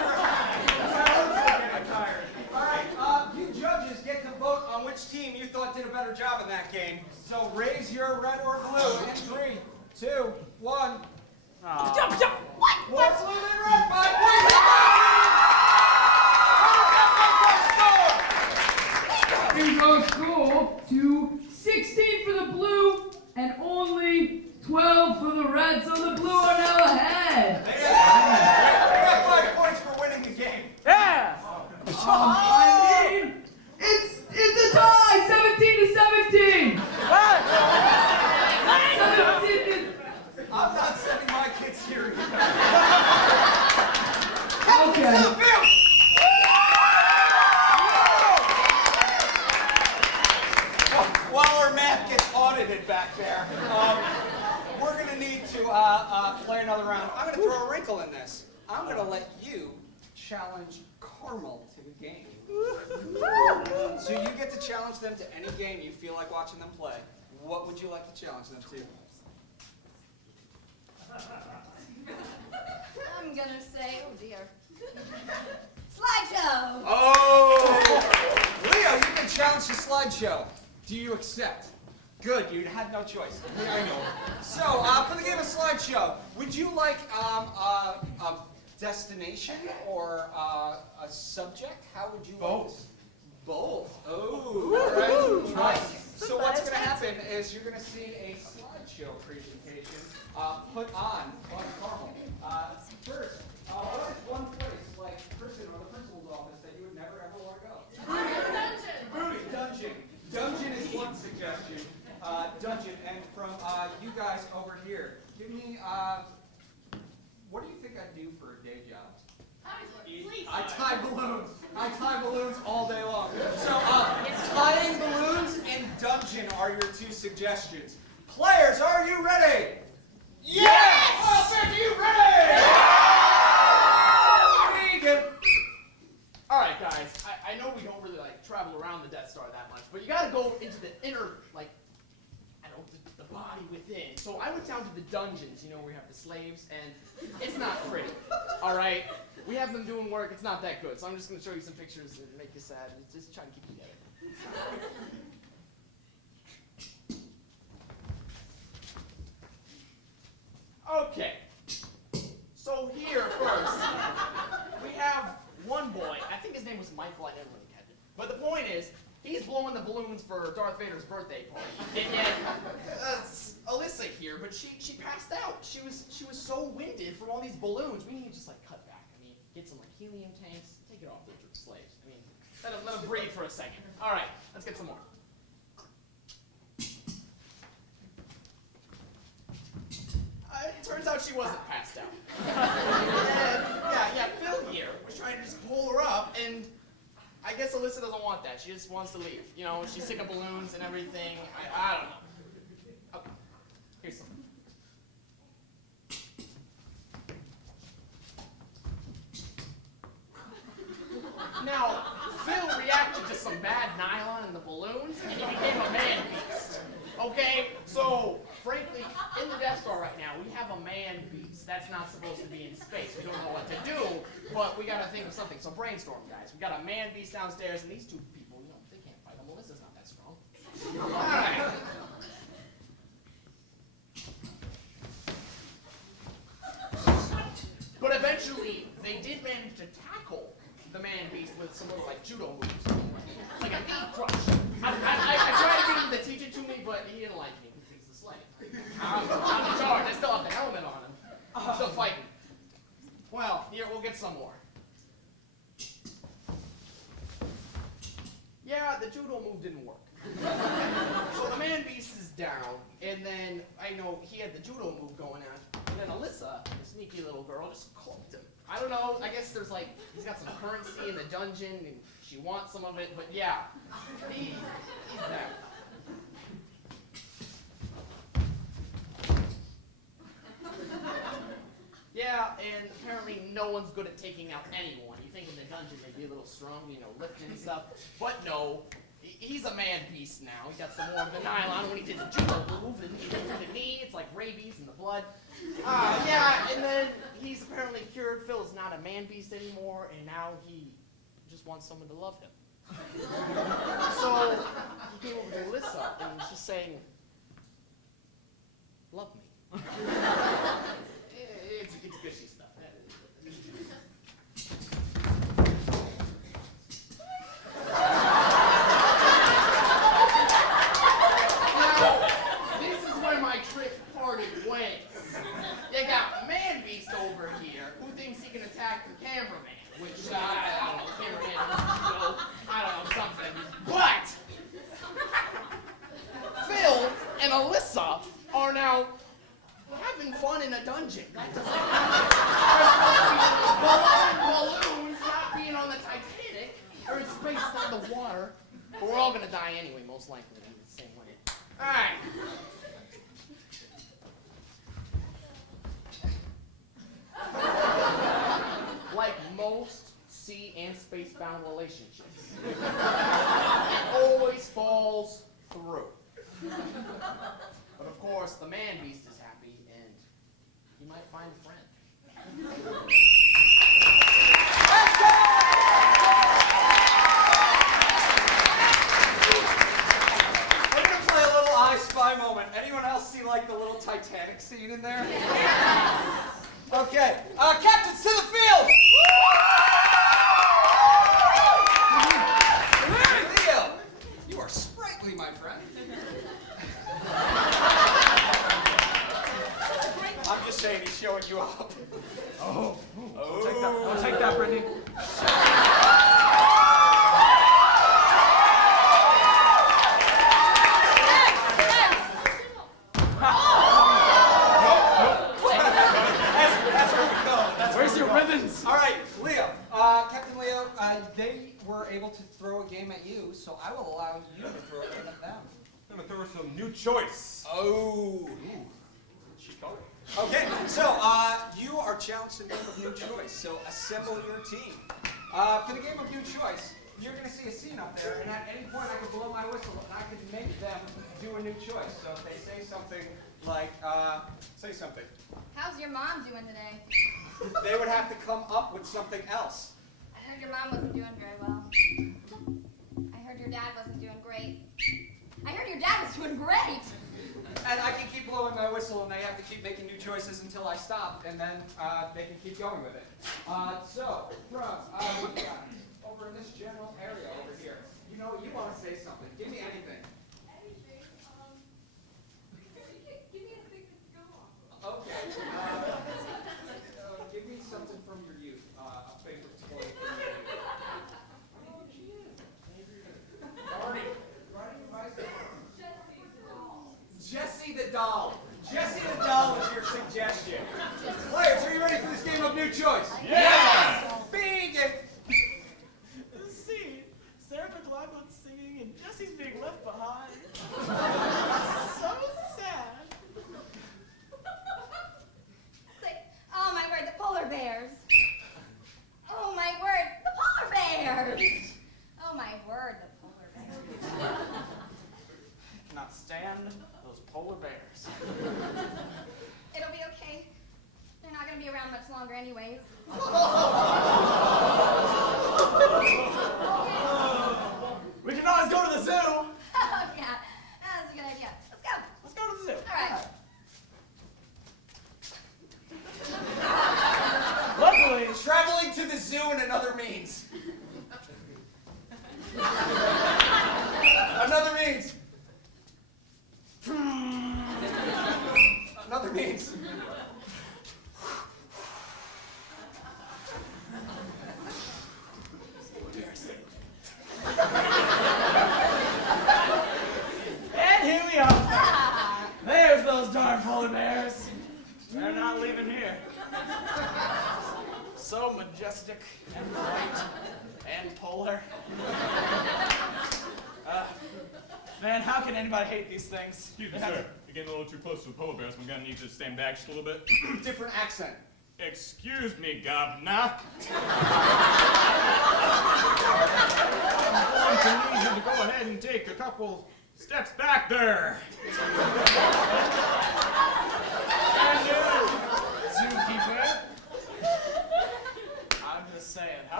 better job in that game. So raise your red or blue in 3, 2, 1. What's blue and red? 5 points. Here goes score to 16 for the blue and only 12 for the red, so the blue are now ahead. They got 5 points for winning the game. Yeah! I mean, it's a tie, 17 to 17. 17 to... I'm not sending my kids here. Okay. While our math gets audited back there, we're going to need to play another round. I'm going to throw a wrinkle in this. I'm going to let you challenge Carmel to the game. So you get to challenge them to any game you feel like watching them play. What would you like to challenge them to? I'm gonna say, oh dear. Slideshow! Oh! Leo, you've been challenged to slideshow. Do you accept? Good, you had no choice. I know. So, for the game of slideshow, would you like a destination or a subject? How would you like this? Both. Oh, all right. So what's going to happen is you're going to see a slideshow presentation put on Carmel. First, what is one place like prison or the principal's office that you would never ever want to go? Booty dungeon. Dungeon is one suggestion. Dungeon, and from you guys over here, give me what do you think I do for a day job? I tie balloons. I tie balloons all day long. So, tying balloons and dungeon are your 2 suggestions. Players, are you ready? Yes! Are you ready? Vegan. All right, guys. I know we don't really travel around the Death Star that much, but you got to go into the inner, the body within. So I went down to the dungeons, where we have the slaves, and it's not pretty. All right, we have them doing work. It's not that good. So I'm just gonna show you some pictures and make you sad, and just try to keep you together. Okay. So here first, we have one boy. I think his name was Michael. I never really catch it. But the point is, he's blowing the balloons for Darth Vader's birthday party. And yet, Alyssa here, but she passed out. She was so winded from all these balloons. We need to just cut back. I mean, get some helium tanks. Take it off the slaves. I mean, let them breathe for a second. All right, let's get some more. It turns out she wasn't passed out. Yeah, Phil here was trying to just pull her up, and I guess Alyssa doesn't want that. She just wants to leave. She's sick of balloons and everything. I don't know. Okay, here's some. Now, Phil reacted to some bad nylon in the balloons, and he became a man beast. Okay, so frankly, in the Death Star right now, we have a man beast that's not supposed to be in space. We don't know what to do, but we gotta think of something. So brainstorm, guys. We got a man beast downstairs, and these 2 people, they can't fight him. Melissa's not that strong. All right. But eventually, they did manage to tackle the man beast with some little judo moves, like a knee crush. I tried to get him to teach it to me, but he didn't like me because he's the slave. I'm in charge. I still have the helmet on him. I'm still fighting. Well, here, we'll get some more. Yeah, the judo move didn't work. So the man beast is down, and then I know he had the judo move going on, and then Alyssa, the sneaky little girl, just cloaked him. I don't know, I guess there's he's got some currency in the dungeon, and she wants some of it, but yeah, he's down. Yeah, and apparently no one's good at taking out anyone. You think in the dungeon they'd be a little strong, lifting and stuff. But no, he's a man beast now. He got some more of the nylon when he did the judo move, and he moved the knee. It's like rabies in the blood. Yeah, and then he's apparently cured. Phil's not a man beast anymore, and now he just wants someone to love him. So he came over to Alyssa and was just saying, love me. It's gushy stuff. Now, this is where my trip parted ways. You got Man Beast over here who thinks he can attack the cameraman, which, I don't know, cameraman, I don't know, something. But Phil and Alyssa are now having fun in a dungeon. That doesn't balloons not being on the Titanic or in space underwater. But we're all gonna die anyway, most likely, in the same way. Alright. Like most sea and space-bound relationships, it always falls through. But of course, the Man Beast is happy, and he might find a friend. We're gonna play a little I Spy moment. Anyone else see like the little Titanic scene in there? Okay, captains to the field! Leo, you are sprightly, my friend. I'm just saying he's showing you up. Oh. I'll take that, Brittany. That's where we go. Where's your ribbons? All right, Leo. Captain Leo, they were able to throw a game at you, so I will allow you to throw a game at them. I'm gonna throw her some new choice. Oh. She called it. Okay, so you are challenged in the game of new choice. So assemble your team. For the game of new choice, you're going to see a scene up there, and at any point I could blow my whistle and I could make them do a new choice. So if they say something like, say something. How's your mom doing today? They would have to come up with something else. I heard your mom wasn't doing very well. I heard your dad wasn't doing great. I heard your dad was doing great. And I can keep blowing my whistle, and they have to keep making new choices until I stop, and then they can keep going with it. So, from over in this general area over here, you know, you want to say something. Give me anything. Anything, give me anything to go off of. Okay. Give me something from your youth. A favorite toy from your youth. Jessie the doll. Jessie the doll is your suggestion. Players, are you ready for this game of new choice? Yes! Big See, Sarah McLachlan's singing and Jesse's being left behind. So sad. Oh my word, the polar bears. Oh my word, the polar bears. Oh my word, the polar bears. I cannot stand those polar bears. It'll be okay. They're not going to be around much longer anyways. We can always go to the zoo. Oh yeah, that's a good idea. Let's go. Let's go to the zoo. All right. Luckily, traveling to the zoo in another means. Another means. Another means. and here we are. There's those darn polar bears. They're not leaving here. So majestic and bright and polar. Man, how can anybody hate these things? Excuse me, sir. You're getting a little too close to the polar bears. We're gonna need to stand back just a little bit. Different accent. Excuse me, governor. I'm going to need you to go ahead and take a couple steps back there. And you, zookeeper. I'm just saying, how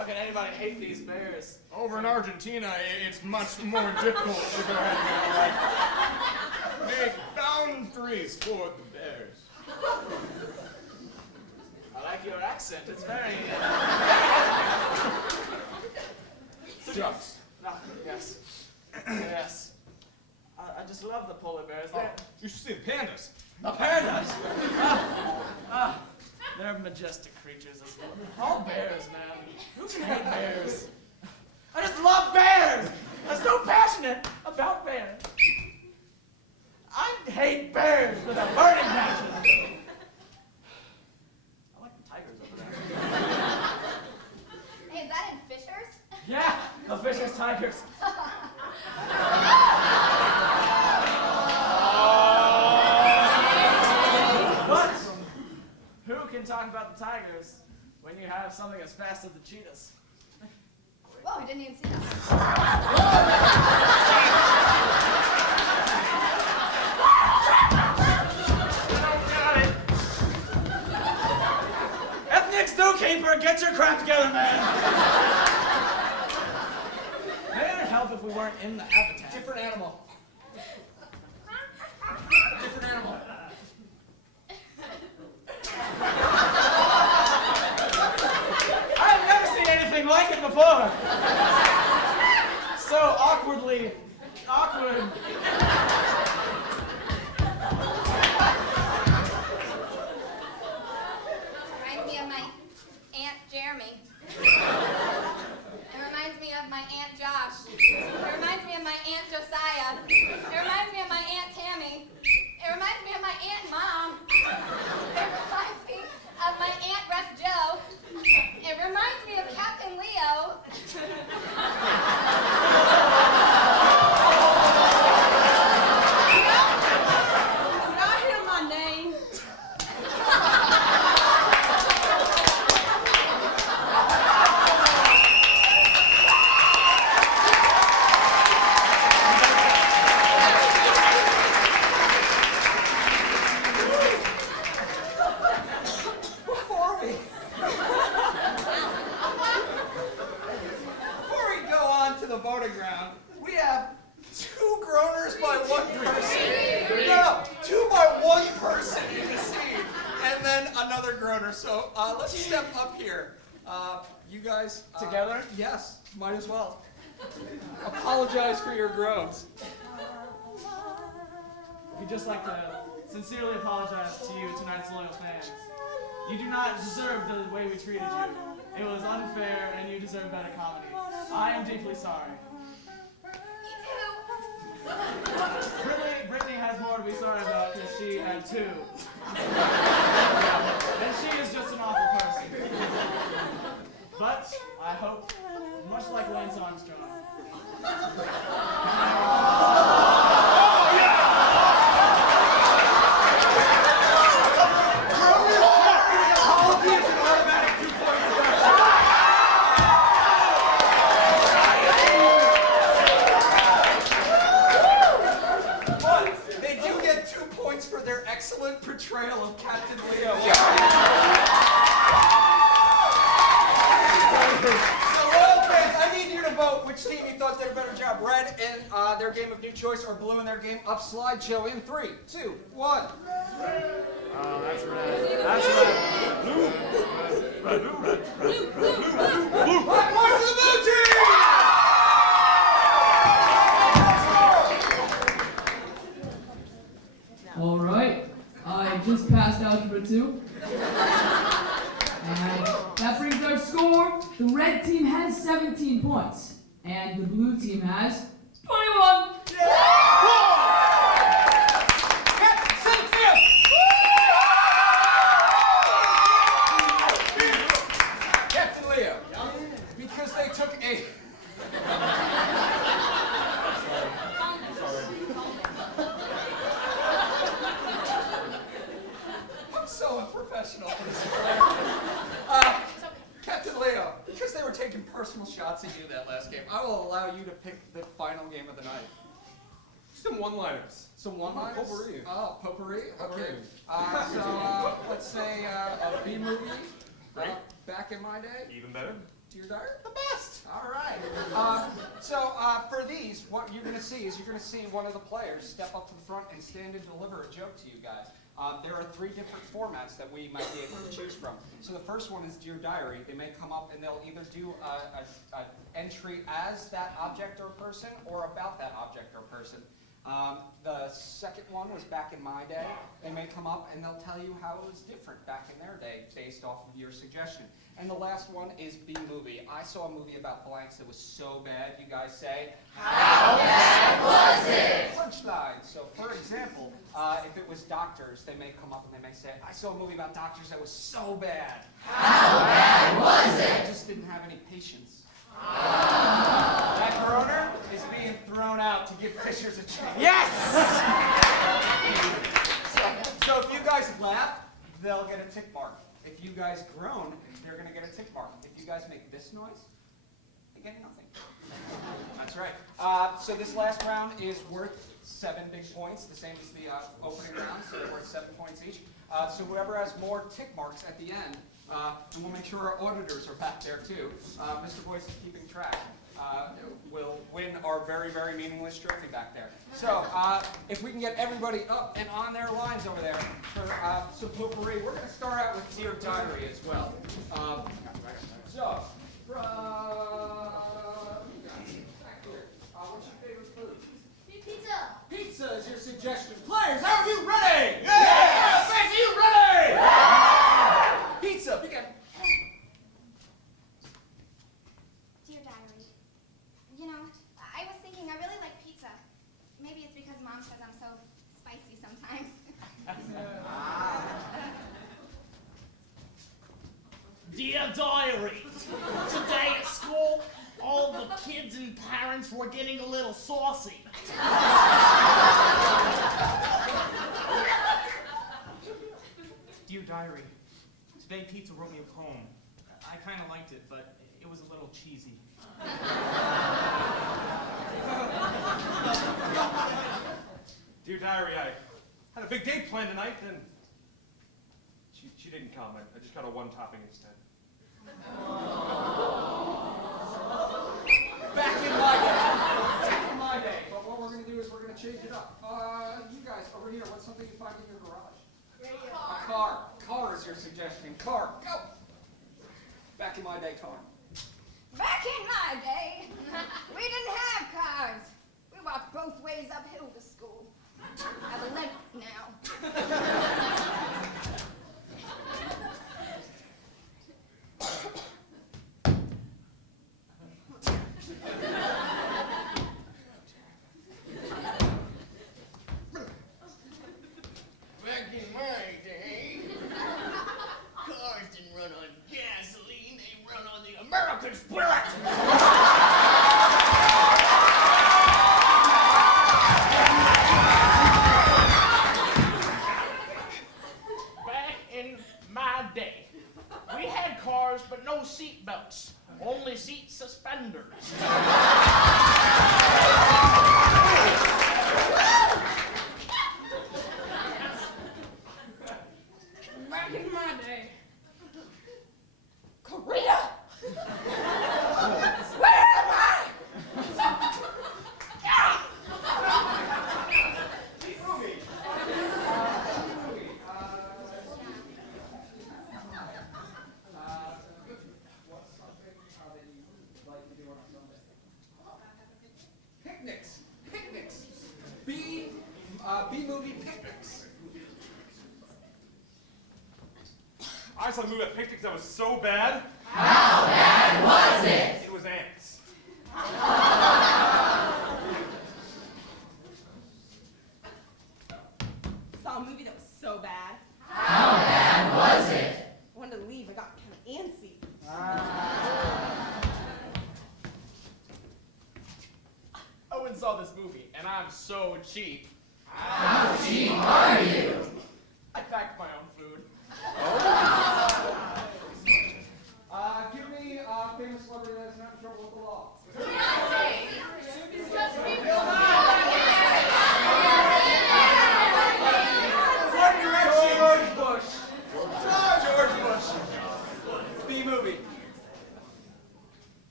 How can anybody hate these bears? Over in Argentina, it's much more difficult to go ahead and make boundaries for the bears. I like your accent. It's very. Shucks. Ah, yes. Yes. I just love the polar bears. Oh, you should see the pandas. The pandas! They're majestic creatures. All bears, man. Who can hate bears? I just love bears! I'm so passionate about bears. I hate bears with a burning passion. I like the tigers over there. Hey, is that in Fishers? Yeah, the Fishers Tigers. But who can talk about the tigers when you have something as fast as the cheetahs? Whoa, I didn't even see that. Got it. Ethnic zookeeper, get your crap together, man. Maybe it'd help if we weren't in the habitat. Different animal. Different animal. I've never seen anything like it before. So awkwardly awkward. Reminds me of my Aunt Jeremy. It reminds me of my Aunt Josh. It reminds me of my Aunt Josiah. It reminds me of my Aunt Tammy. It reminds me of my Aunt Mom. It reminds me of my Aunt Russ Joe. It reminds me of Captain Leo. Did I hear my name? Before we go on to the voting round, we have 2 groaners by 1 person. No, 2 by 1 person in the scene, and then another groaner. So let's step up here. You guys Together? Yes, might as well. Apologize for your groans. We'd just like to sincerely apologize to you, tonight's loyal fans. You do not deserve the way we treated you. It was unfair, and you deserve better comedy. I am deeply sorry. Brittany has more to be sorry about because she had 2. And she is just an awful person. But I hope, much like Lance Armstrong, But they do get 2 points for their excellent portrayal of Captain Leo. So, loyal fans, I need you to vote which team you thought did a better job. Red in their game of New Choice or blue in their game of Slideshow in 3, 2, 1. Oh, that's red. That's red. Blue. Red, blue, red, red, red, blue, red, blue. 5 points for the blue team! All right, I just passed algebra 2. And that brings our score. The red team has 17 points, and the blue team has 21. Captain Leo, because they took a... I'm so unprofessional. Captain Leo, because they were taking personal shots at you that last game, I will allow you to pick the final game of the night. Some one-liners. Some one-liners? Potpourri. Oh, potpourri? Okay. Potpourri. So let's say a B movie. Great. Back in my day. Even better. Dear Diary? The best. All right. For these, what you're going to see is one of the players step up to the front and stand and deliver a joke to you guys. There are 3 different formats that we might be able to choose from. So the first one is Dear Diary. They may come up and they'll either do an entry as that object or person or about that object or person. The second one was Back in My Day. They may come up and they'll tell you how it was different back in their day based off of your suggestion. And the last one is B-movie. I saw a movie about blanks that was so bad, you guys say, how bad was it? Punchline. So for example, if it was doctors, they may come up and they may say, I saw a movie about doctors that was so bad. How bad was it? I just didn't have any patience. That groaner is being thrown out to give Fishers a chance. Yes! So if you guys laugh, they'll get a tick mark. If you guys groan, they're going to get a tick mark. If you guys make this noise, they get nothing. That's right. So this last round is worth 7 big points, the same as the opening round, so they're worth 7 points each. So whoever has more tick marks at the end, and we'll make sure our auditors are back there too. Mr. Boyce is keeping track. Will win our very, very meaningless trophy back there. So if we can get everybody up and on their lines over there for some potpourri, we're going to start out with Dear Diary as well. So, back here, what's your favorite food? Pizza. Pizza is your suggestion. Players, are you ready? Yes! Fans, are you ready? Yeah! Pizza, begin. Dear Diary, you know, I was thinking I really like pizza. Maybe it's because Mom says I'm so spicy sometimes. Dear Diary, today at school, all the kids and parents were getting a little saucy. Dear Diary, today Pizza wrote me a poem. I kind of liked it, but it was a little cheesy. Dear Diary, I had a big date planned tonight, and she didn't come. I just got a 1 topping instead. Back in my day. Back in my day. But what we're going to do is we're going to change it up. You guys, over here, what's something you find in your garage? A car. Car is your suggestion. Car. Go. Back in my day, car. Back in my day, we didn't have cars. We walked both ways uphill to school. I have a limp now. Back in my day, cars didn't run on gasoline, they run on the American spirit! Back in my day, we had cars but no seat belts, only seat suspenders. Back in my day. Korea! Where am I? Picnics. Picnics. B-movie picnics. I saw a movie at picnics that was so bad. How bad was it? It was ants. Saw a movie that was so bad. How bad was it? I wanted to leave. I got kind of antsy. I went and saw this movie, and I'm so cheap. How cheap are you? I packed my own food. Give me a famous celebrity that's not in trouble with the law. George Bush. George Bush. B-movie.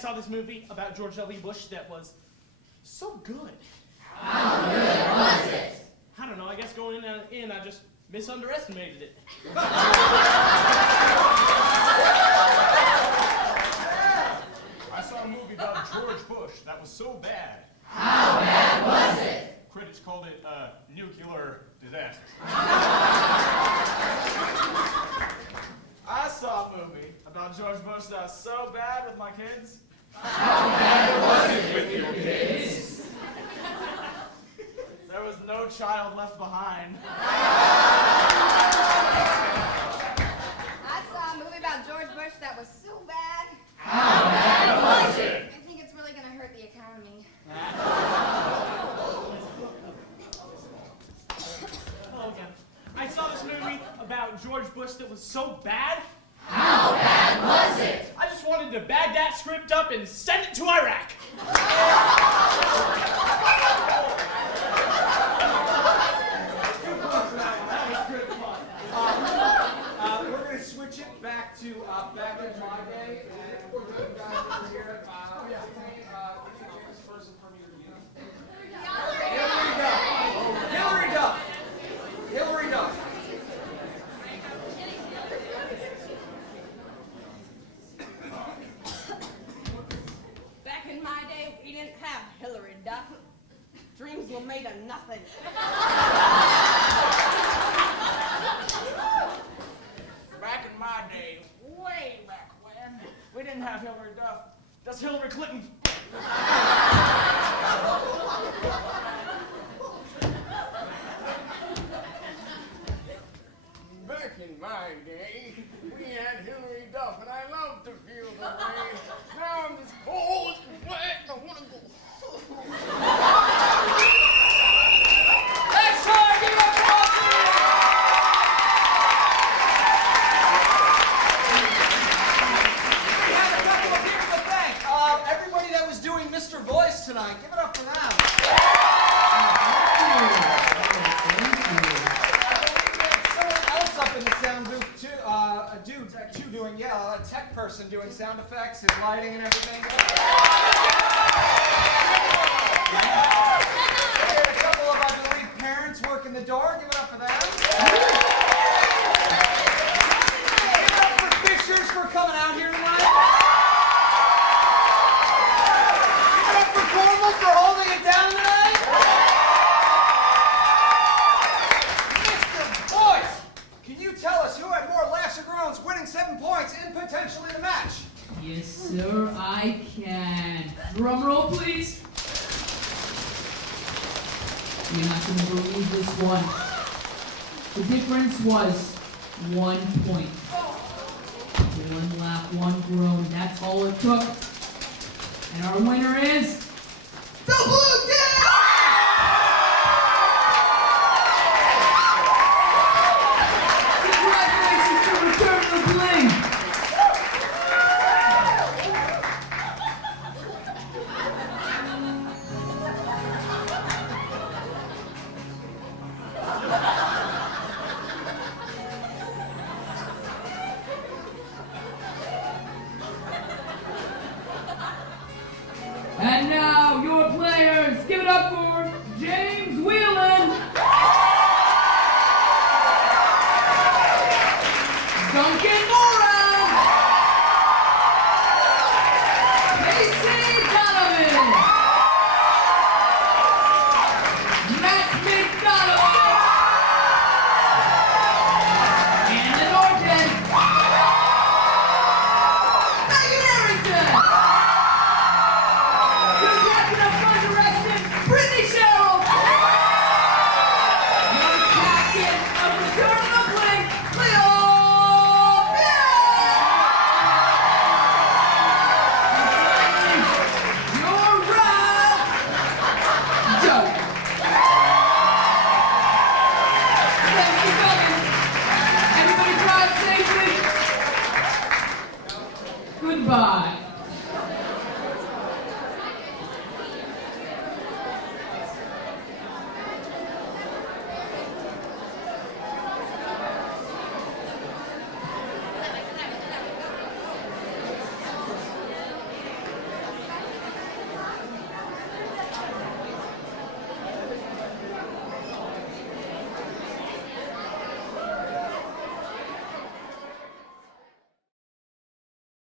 saw this movie about George W. Bush that was so good. How good was it? I don't know, I guess going in, I just misunderestimated it. I saw a movie about George Bush that was so bad. How bad was it? Critics called it a nuclear disaster. I saw a movie about George Bush that was so bad with my kids. How bad was it with your kids? There was no child left behind. I saw a movie about George Bush that was so bad. How bad was it? I think it's really going to hurt the economy. I saw this movie about George Bush that was so bad. How bad was it? I just wanted to bag that script up and send it to Iraq. We're going to switch it back to back in my day, and we're going to guys over here. What's the famous person from your youth? Hillary Duff. Hillary Duff. Back in my day, we didn't have Hillary Duff. Dreams were made of nothing. Back in my day, way back when, we didn't have Hillary Duff. That's Hillary Clinton. Back in my day, we had Hillary Duff, and I loved to feel the rain. Now I'm just cold and wet. I want to go home. Next time, give it up for We have a couple of people to thank. Everybody that was doing Mr. Voice tonight, give it up for them. Someone else up in the sound booth too, a tech person doing sound effects and lighting and everything. A couple of, I believe, parents working the door. Give it up for them. Give it up for Fishers for coming out here tonight. Give it up for Carmel for holding it down tonight. Mr. Boyce, can you tell us who had more laughs or groans, winning 7 points and potentially the match? Yes, sir, I can. Drum roll, please. You're not going to believe this one. The difference was 1 point. 1 laugh, 1 groan. That's all it took. And our winner is the Blue Jays! Congratulations to Return to the Bling! And now, your players, give it up for James